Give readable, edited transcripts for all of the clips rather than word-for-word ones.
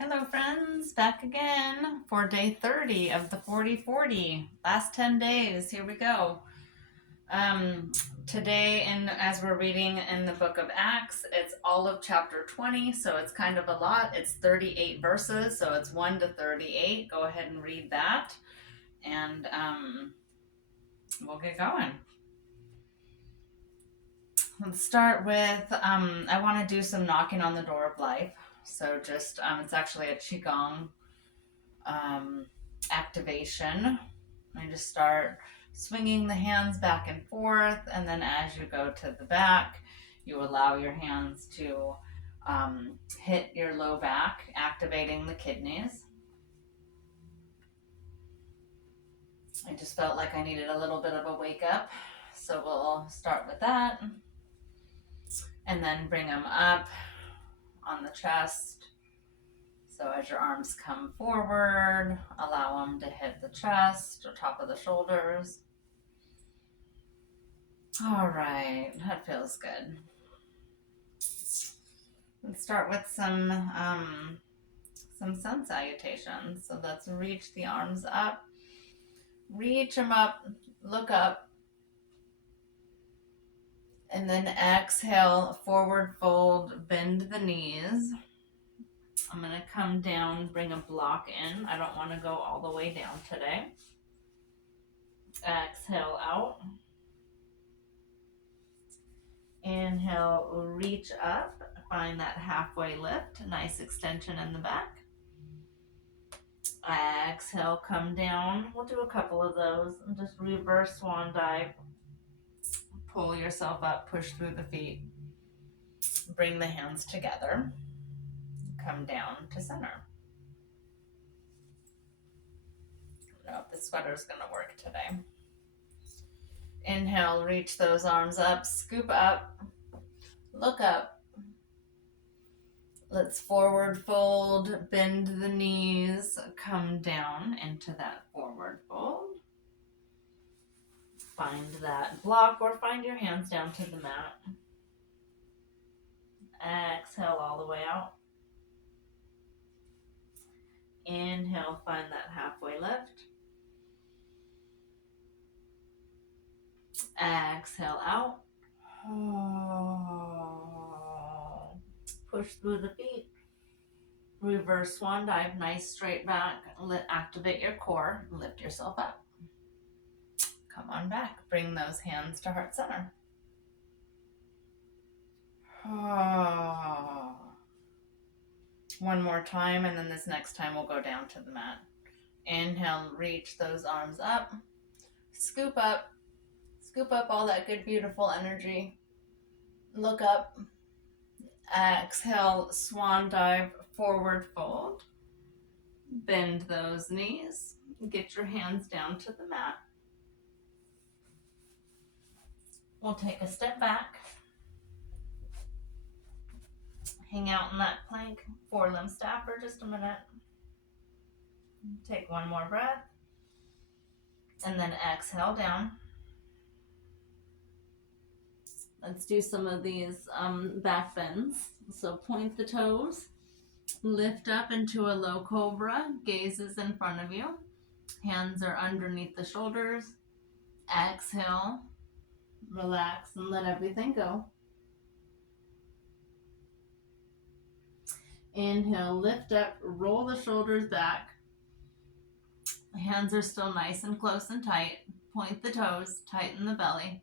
Hello friends, back again for day 30 of the 40-40. Last 10 days, here we go. Today, and as we're reading in the book of Acts, it's all of chapter 20, so it's kind of a lot. It's 38 verses, so it's 1 to 38. Go ahead and read that, and we'll get going. Let's start with, I want to do some knocking on the door of life. So just, it's actually a Qigong activation. I just start swinging the hands back and forth, and then as you go to the back, you allow your hands to hit your low back, activating the kidneys. I just felt like I needed a little bit of a wake up, so we'll start with that, and then bring them up on the chest. So as your arms come forward, allow them to hit the chest or top of the shoulders. All right, that feels good. Let's start with some sun salutations. So let's reach the arms up. Reach them up, look up. And then exhale, forward fold, bend the knees. I'm going to come down, bring a block in. I don't want to go all the way down today. Exhale out. Inhale, reach up. Find that halfway lift. Nice extension in the back. Exhale, come down. We'll do a couple of those. And just reverse swan dive. Pull yourself up, push through the feet. Bring the hands together. Come down to center. I don't know if the sweater's going to work today. Inhale, reach those arms up, scoop up, look up. Let's forward fold, bend the knees, come down into that forward fold. Find that block or find your hands down to the mat. Exhale all the way out. Inhale, find that halfway lift. Exhale out. Push through the feet. Reverse swan dive, nice straight back. Activate your core, lift yourself up. Come on back, bring those hands to heart center. One more time, and then this next time we'll go down to the mat. Inhale, reach those arms up. Scoop up all that good, beautiful energy. Look up. Exhale, swan dive, forward fold. Bend those knees. Get your hands down to the mat. We'll take a step back. Hang out in that plank, forelimb staff for just a minute. Take one more breath. And then exhale down. Let's do some of these back bends. So point the toes, lift up into a low cobra, gazes in front of you. Hands are underneath the shoulders. Exhale, relax and let everything go. Inhale, lift up, roll the shoulders back. Hands are still nice and close and tight. Point the toes, tighten the belly.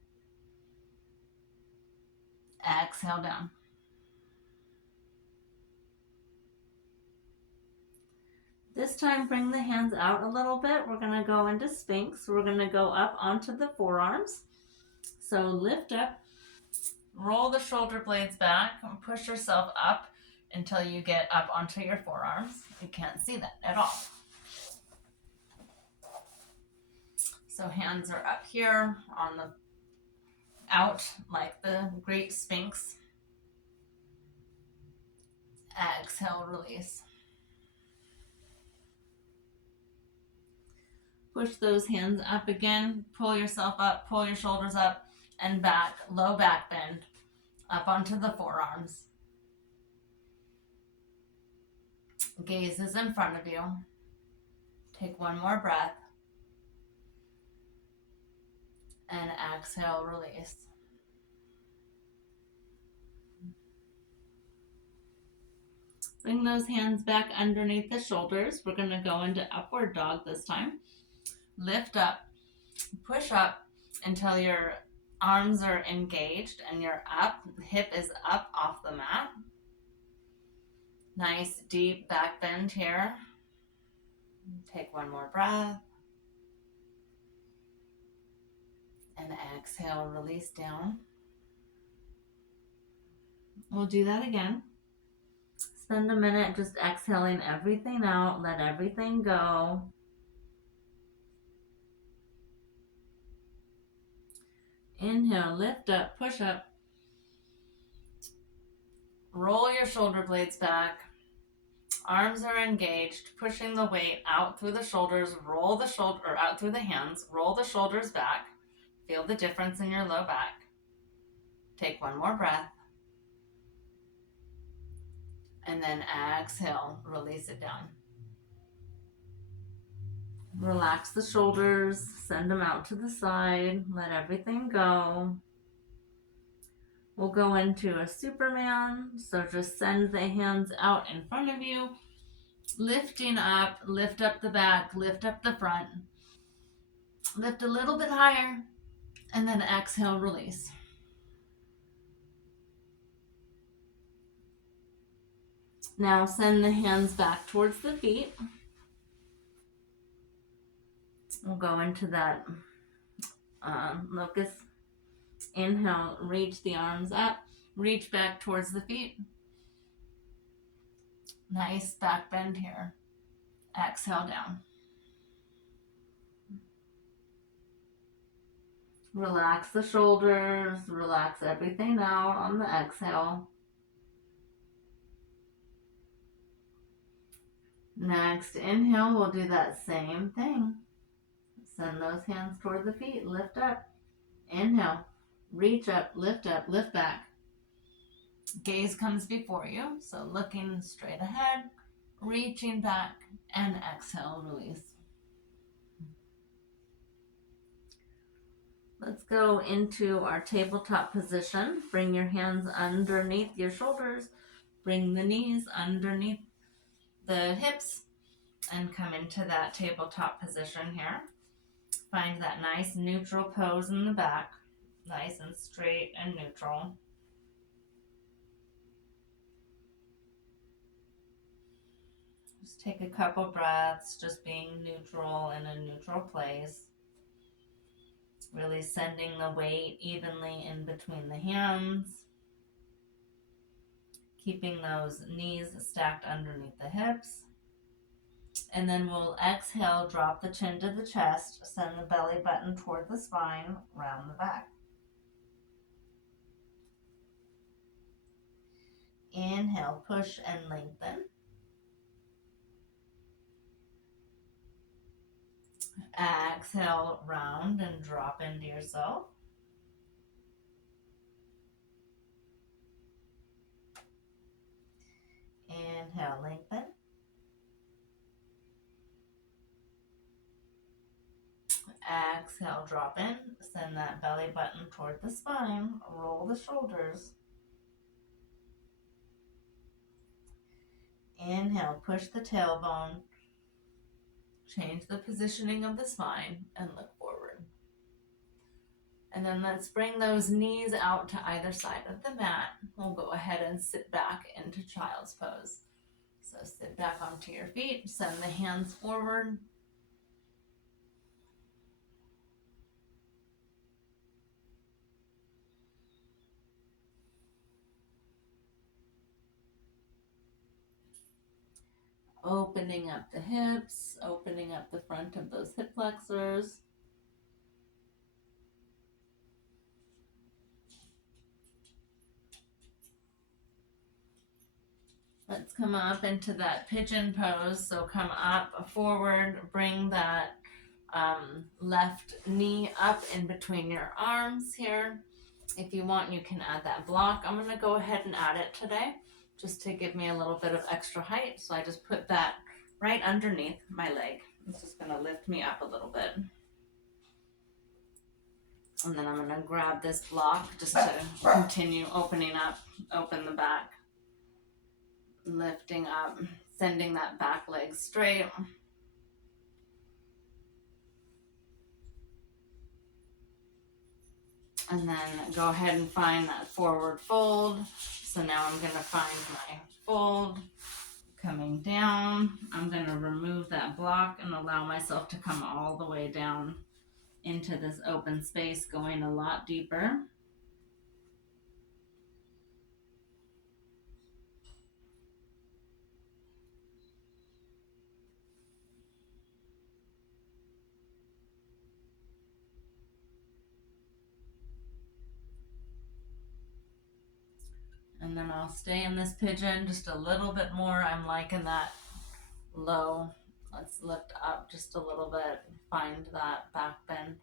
Exhale down. This time, bring the hands out a little bit. We're going to go into Sphinx. We're going to go up onto the forearms. So lift up, roll the shoulder blades back, and push yourself up until you get up onto your forearms. You can't see that at all. So hands are up here on the out like the Great Sphinx. Exhale, release. Push those hands up again. Pull yourself up, pull your shoulders up and back, low back bend, up onto the forearms. Gaze is in front of you. Take one more breath. And exhale, release. Bring those hands back underneath the shoulders. We're going to go into upward dog this time. Lift up, push up until your arms are engaged and you're up. Hip is up off the mat. Nice deep back bend here. Take one more breath. And exhale, release down. We'll do that again. Spend a minute just exhaling everything out. Let everything go. Inhale, lift up, push up. Roll your shoulder blades back. Arms are engaged, pushing the weight out through the shoulders. Roll the shoulder, or out through the hands. Roll the shoulders back. Feel the difference in your low back. Take one more breath. And then exhale, release it down. Relax the shoulders, send them out to the side, let everything go. We'll go into a Superman, so just send the hands out in front of you, lifting up, lift up the back, lift up the front, lift a little bit higher, and then exhale, release. Now send the hands back towards the feet. We'll go into that locust. Inhale, reach the arms up, reach back towards the feet. Nice back bend here. Exhale down. Relax the shoulders, relax everything out on the exhale. Next inhale, we'll do that same thing. Send those hands toward the feet, lift up. Inhale, reach up, lift back. Gaze comes before you, so looking straight ahead, reaching back, and exhale, release. Let's go into our tabletop position. Bring your hands underneath your shoulders. Bring the knees underneath the hips and come into that tabletop position here. Find that nice neutral pose in the back. Nice and straight and neutral. Just take a couple breaths, just being neutral in a neutral place. Really sending the weight evenly in between the hands. Keeping those knees stacked underneath the hips. And then we'll exhale, drop the chin to the chest, send the belly button toward the spine, round the back. Inhale, push and lengthen. Exhale, round and drop into yourself. Inhale, lengthen. Exhale, drop in. Send that belly button toward the spine. Roll the shoulders. Inhale, push the tailbone. Change the positioning of the spine and look forward. And then let's bring those knees out to either side of the mat. We'll go ahead and sit back into child's pose. So sit back onto your feet, send the hands forward. Opening up the hips, opening up the front of those hip flexors. Let's come up into that pigeon pose. So come up, forward, bring that left knee up in between your arms here. If you want, you can add that block. I'm going to go ahead and add it today. just to give me a little bit of extra height. So I just put that right underneath my leg. It's just gonna lift me up a little bit. And then I'm gonna grab this block just to continue opening up, open the back, lifting up, sending that back leg straight. And then go ahead and find that forward fold. So now I'm gonna find my fold. Coming down, I'm gonna remove that block and allow myself to come all the way down into this open space, going a lot deeper. And then I'll stay in this pigeon just a little bit more. I'm liking that low. Let's lift up just a little bit, find that back bend.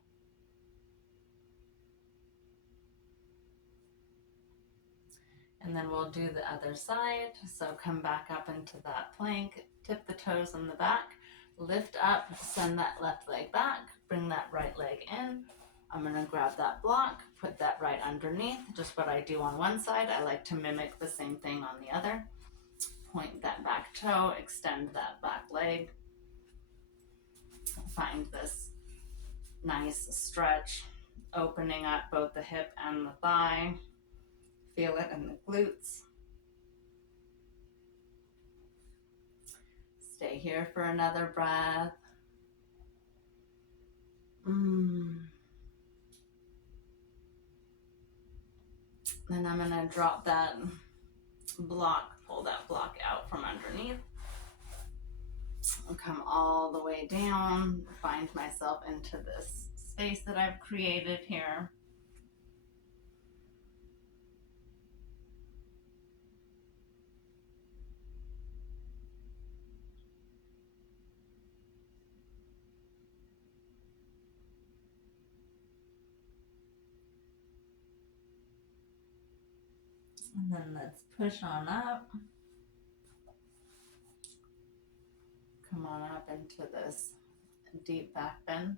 And then we'll do the other side. So come back up into that plank, tip the toes in the back, lift up, send that left leg back, bring that right leg in. I'm gonna grab that block, put that right underneath. Just what I do on one side, I like to mimic the same thing on the other. Point that back toe, extend that back leg. Find this nice stretch, opening up both the hip and the thigh. Feel it in the glutes. Stay here for another breath. Then I'm gonna drop that block, pull that block out from underneath. And come all the way down, find myself into this space that I've created here. And then let's push on up. Come on up into this deep back bend.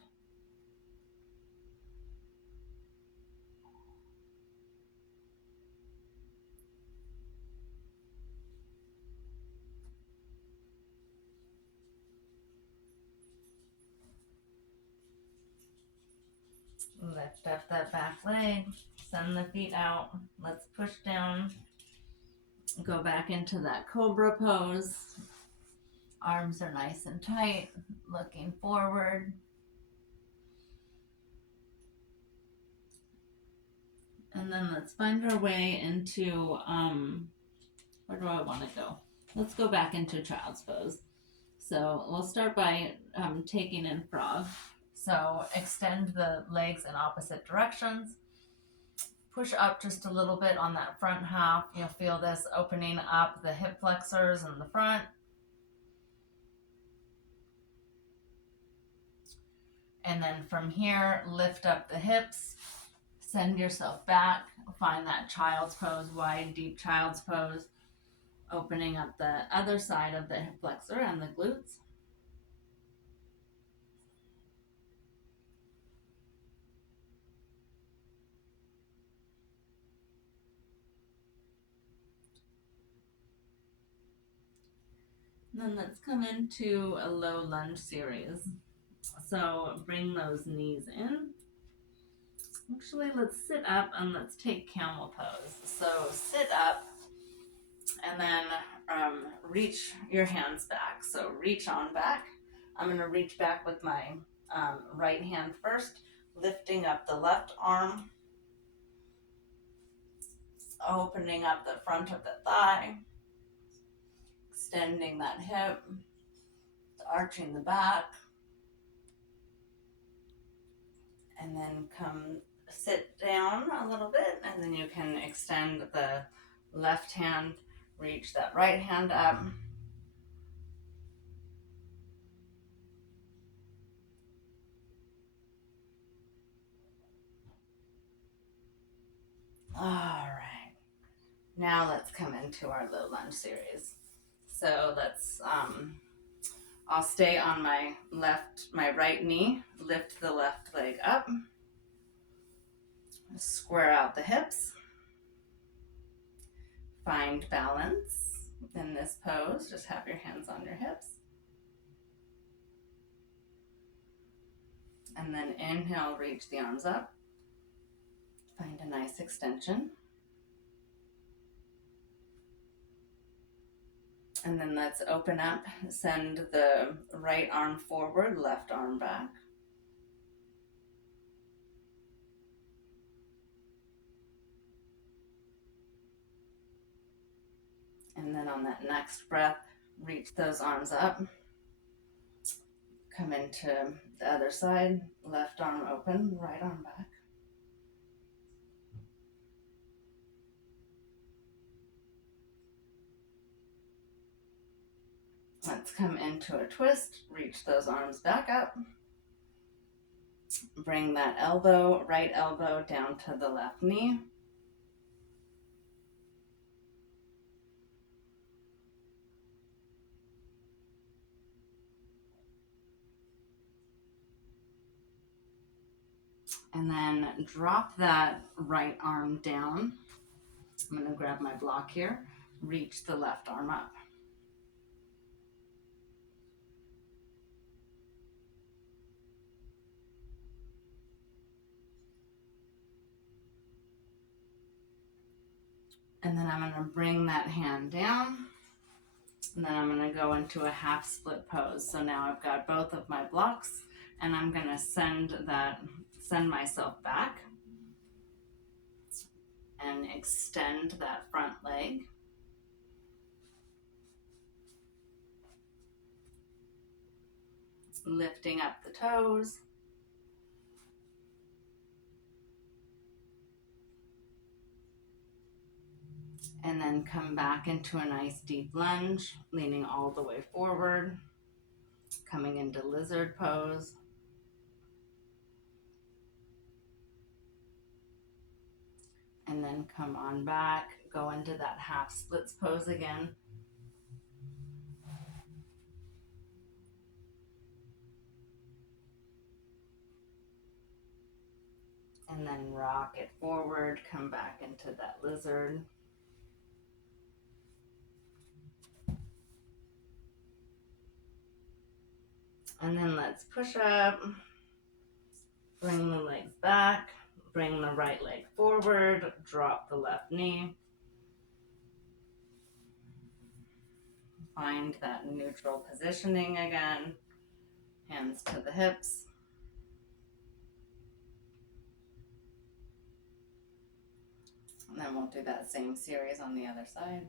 Lift up that back leg, send the feet out. Let's push down. Go back into that cobra pose. Arms are nice and tight, looking forward. And then let's find our way into, where do I want to go? Let's go back into child's pose. So we'll start by taking in frog. So extend the legs in opposite directions. Push up just a little bit on that front half. You'll feel this opening up the hip flexors in the front. And then from here, lift up the hips, send yourself back, find that child's pose, wide, deep child's pose, opening up the other side of the hip flexor and the glutes. And then let's come into a low lunge series. So bring those knees in. Actually, let's sit up and let's take camel pose. So sit up and then reach your hands back. So reach on back. I'm going to reach back with my right hand first, lifting up the left arm, opening up the front of the thigh, extending that hip, arching the back, and then come sit down a little bit, and then you can extend the left hand, reach that right hand up. All right. Now let's come into our low lunge series. So let's, I'll stay on my right knee, lift the left leg up, square out the hips, find balance in this pose. Just have your hands on your hips. And then inhale, reach the arms up. Find a nice extension. And then let's open up, send the right arm forward, left arm back. And then on that next breath, reach those arms up. Come into the other side, left arm open, right arm back. Let's come into a twist, reach those arms back up. Bring that right elbow down to the left knee. And then drop that right arm down. I'm going to grab my block here, reach the left arm up. And then I'm going to bring that hand down. And then I'm going to go into a half split pose. So now I've got both of my blocks, and I'm going to send myself back and extend that front leg. Lifting up the toes. And then come back into a nice deep lunge, leaning all the way forward, coming into lizard pose. And then come on back, go into that half splits pose again. And then rock it forward, come back into that lizard. And then let's push up, bring the legs back, bring the right leg forward, drop the left knee. Find that neutral positioning again, hands to the hips. And then we'll do that same series on the other side.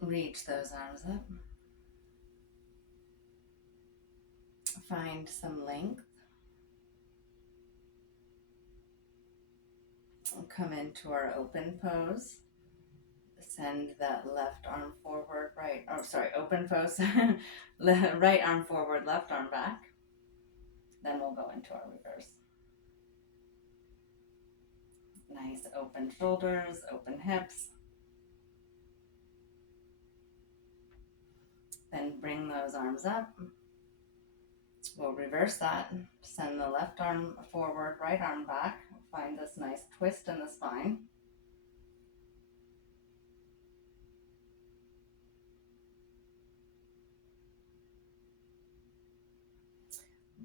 Reach those arms up. Find some length. We'll come into our open pose. Send that left arm forward, open pose. Right arm forward, left arm back. Then we'll go into our reverse. Nice open shoulders, open hips. Then bring those arms up. We'll reverse that. Send the left arm forward, right arm back. Find this nice twist in the spine.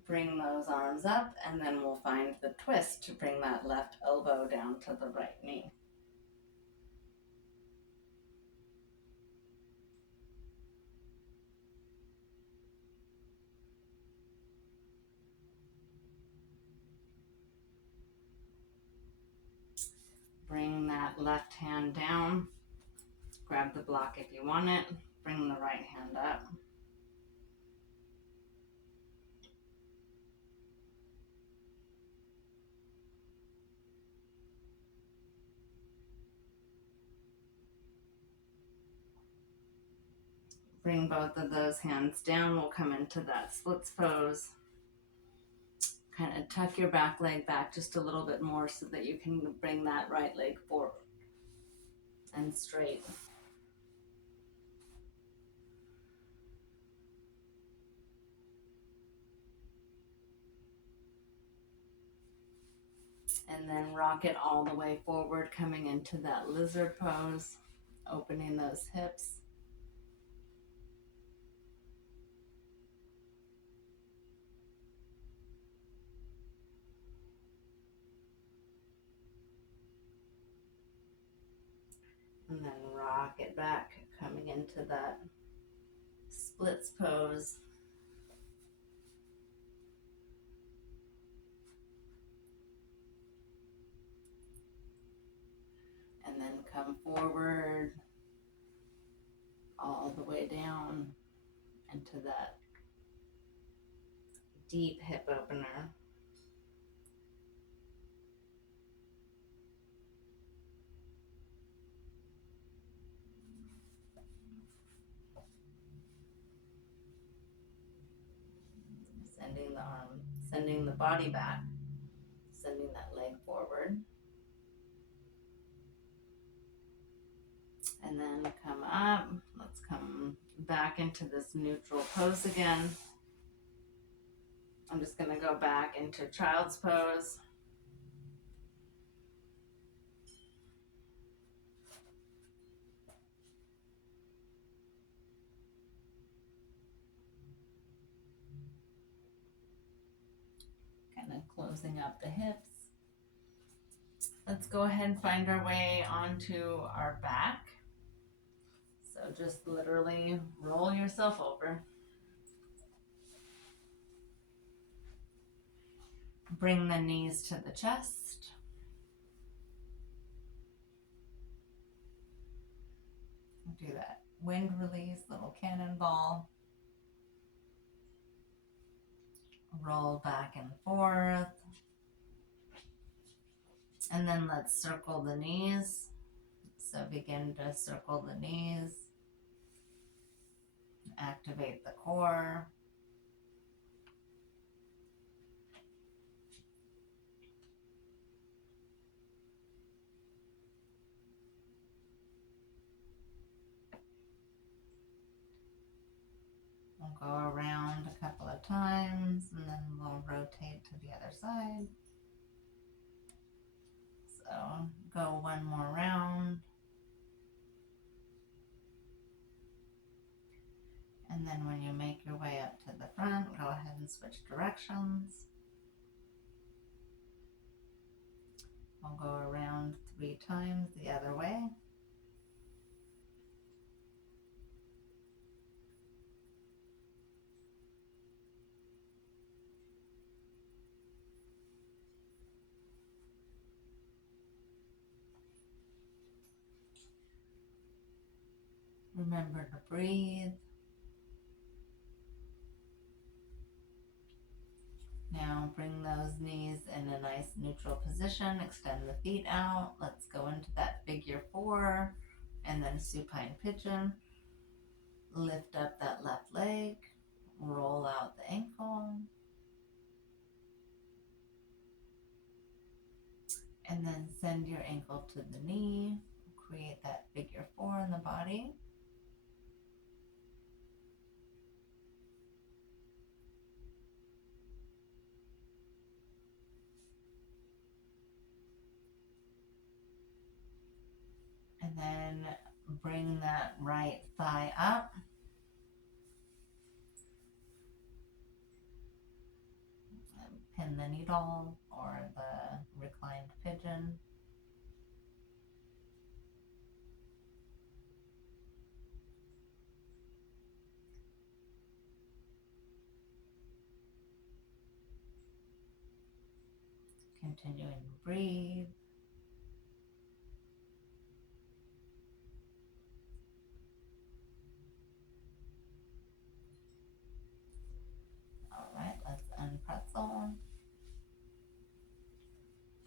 Bring those arms up, and then we'll find the twist to bring that left elbow down to the right knee. Bring that left hand down. Grab the block if you want it. Bring the right hand up. Bring both of those hands down. We'll come into that splits pose. kind of tuck your back leg back just a little bit more so that you can bring that right leg forward and straight. And then rock it all the way forward, coming into that lizard pose, opening those hips. And then rock it back, coming into that splits pose. And then come forward all the way down into that deep hip opener. Sending the arm, sending the body back, sending that leg forward. And then come up. Let's come back into this neutral pose again. I'm just going to go back into child's pose. Kind of closing up the hips. Let's go ahead and find our way onto our back. So just literally roll yourself over. Bring the knees to the chest. Do that wind release, little cannonball. Roll back and forth. And then let's circle the knees. So begin to circle the knees. Activate the core. We'll go around a couple of times and then we'll rotate to the other side. So go one more round. And then when you make your way up to the front, go ahead and switch directions. We'll go around 3 times the other way. Remember to breathe. Now bring those knees in a nice neutral position. Extend the feet out. Let's go into that figure 4 and then supine pigeon. Lift up that left leg. Roll out the ankle. And then send your ankle to the knee. Create that figure 4 in the body. And then bring that right thigh up. And pin the needle or the reclined pigeon. Continuing to breathe. All right, let's unpretzel.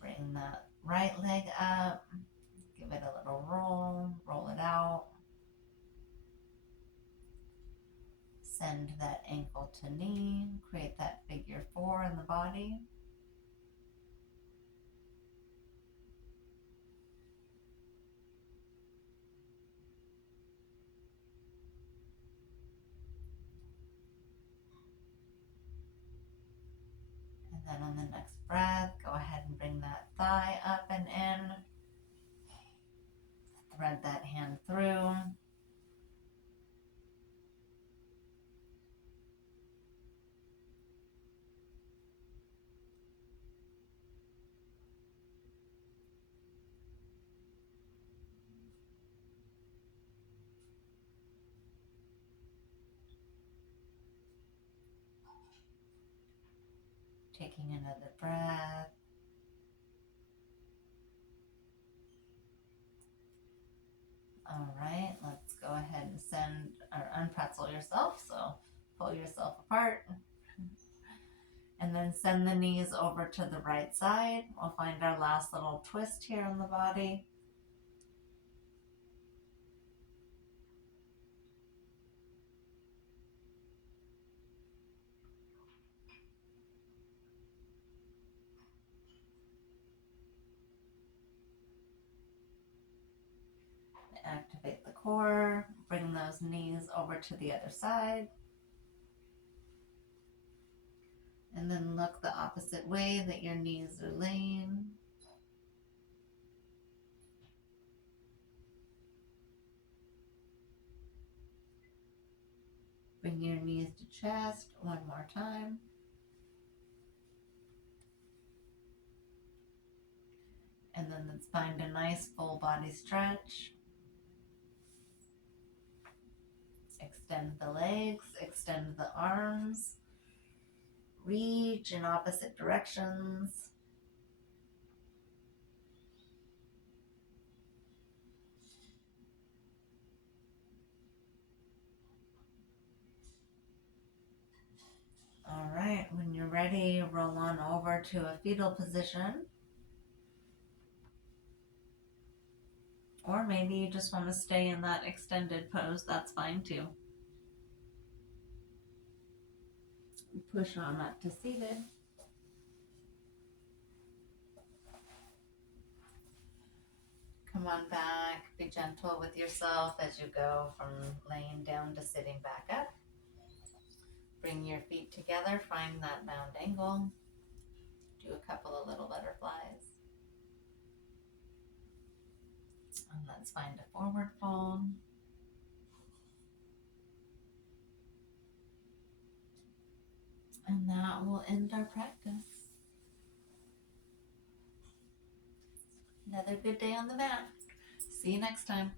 Bring that right leg up. Give it a little roll. Roll it out. Send that ankle to knee. Create that figure 4 in the body. then on the next breath, go ahead and bring that thigh up and in. Thread that hand through. Taking another breath. All right, let's go ahead and send or unpretzel yourself. So pull yourself apart. And then send the knees over to the right side. We'll find our last little twist here in the body. Activate the core. Bring those knees over to the other side. And then look the opposite way that your knees are laying. Bring your knees to chest one more time. And then let's find a nice full body stretch. Extend the legs, extend the arms. Reach in opposite directions. All right, when you're ready, roll on over to a fetal position. Or maybe you just want to stay in that extended pose, that's fine too. Push on up to seated. Come on back, be gentle with yourself as you go from laying down to sitting back up. Bring your feet together, find that bound angle. Do a couple of little butterflies. And let's find a forward fold. And that will end our practice. Another good day on the mat. See you next time.